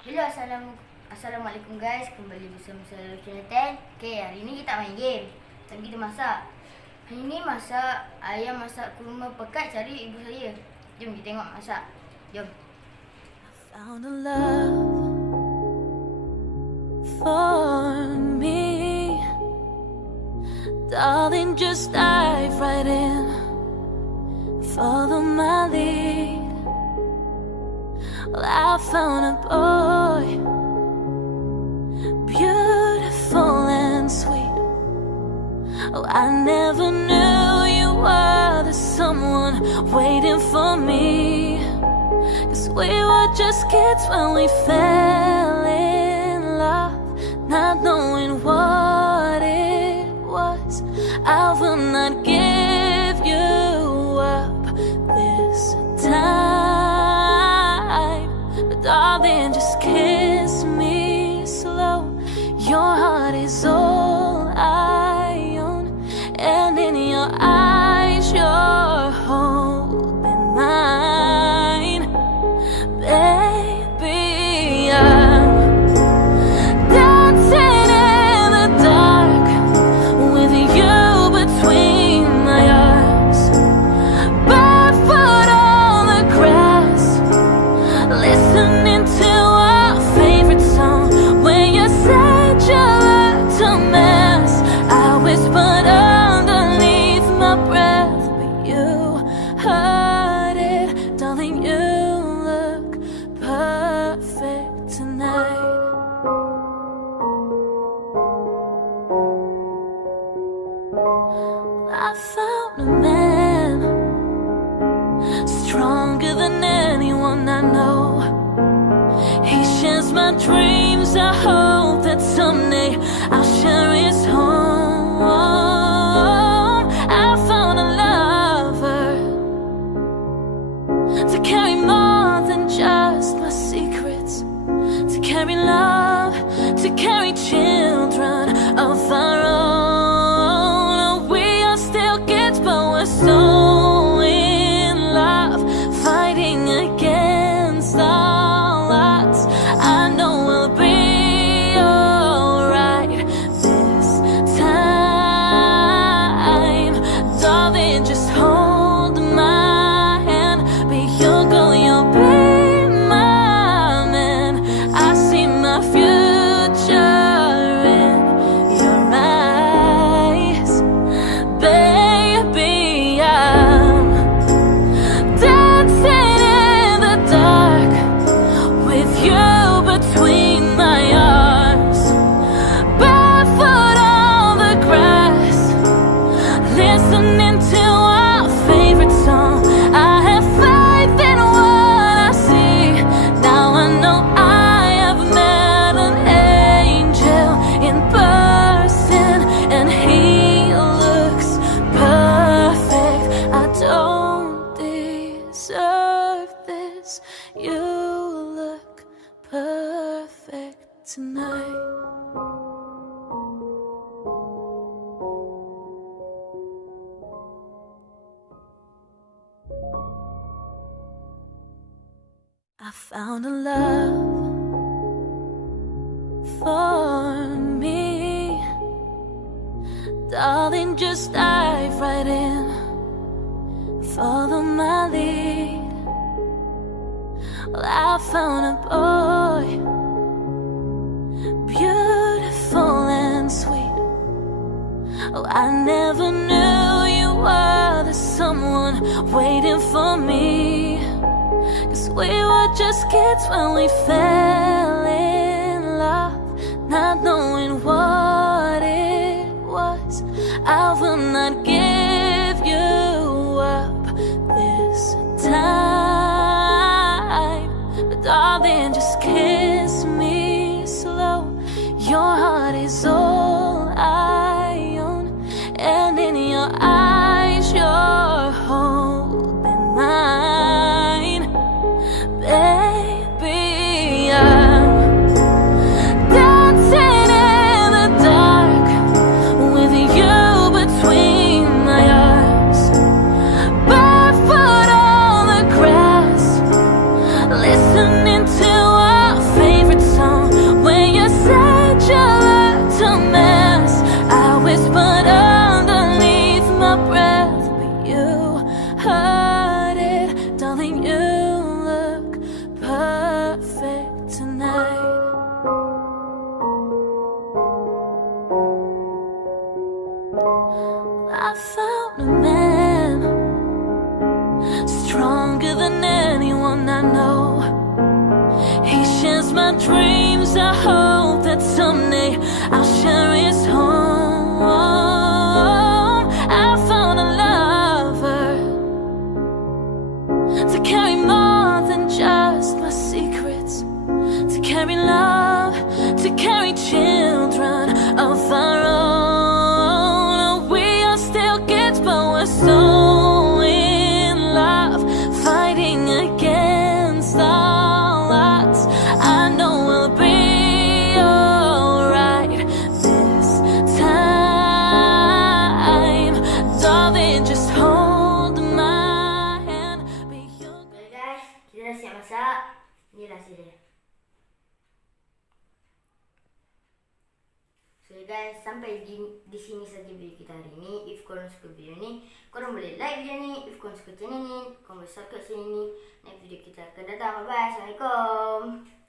Hello, Assalamualaikum guys. Kembali bersama saya channel 10. Okay, hari ni kita main game. Tapi kita masak. Hari ni masak ayam masak kurma pekat cari ibu saya. Jom kita tengok masak. Jom. Found a love for me, darling, just dive right in, follow my lead. Well, I found a boy, beautiful and sweet. Oh, I never knew you were the someone waiting for me. 'Cause we were just kids when we fell in love, not knowing what it was. I will not give you up this time, but darling, just kiss me slow. Your heart is all I own, and in your eyes you're holding mine. Baby, I'm dancing in the dark with you between my arms, barefoot on the grass, listening to our favorite song. When you said you looked a mess, I whispered underneath my breath, but you heard it, darling. You look perfect tonight. I found a man stronger than anyone I know. He shares my dreams. I hope that someday I'll share his home. I found a lover to carry more than just my secrets, to carry love, to carry children of our own. We are still kids, but we're so in love, fighting against all odds. I know we'll be alright this time. Darling, just hold my hand. Be your girl, you'll be my man. I see my future in your eyes. Baby, I'm dancing in the dark with you between my arms, barefoot on the grass, listening to our favorite song. I have faith in what I see. Now I know I have met an angel in person, and he looks perfect. I don't deserve this. You look perfect tonight. I found a love for me, darling, just dive right in, follow my lead. Well, I found a boy, beautiful and sweet. Oh, I never knew you were the someone waiting for me. 'Cause we were just kids when we fell in love, not knowing what it was. I will not give you up this time, but darling, just kiss me slow. Your heart is all I own, and in your eyes you're holding mine. Baby, I'm dancing in the dark with you between my arms, barefoot on the grass, listening to our than anyone I know. He shares my dreams. I hope that someday I'll share his home. I found a lover to carry more than just my secrets, to carry love, to carry children of our own. We are still kids, but we're so in love, fighting against all odds. I know we'll be alright this time. Darling, just hold my hand. Be your... Okay guys, kita dah siap masak. Inilah hasilnya. So guys, sampai di sini saja video kita hari ini. If korang suka video ni, korang boleh like video ni. If korang suka channel ni, korang boleh subscribe channel ni. Next video kita akan datang. Bye bye. Assalamualaikum.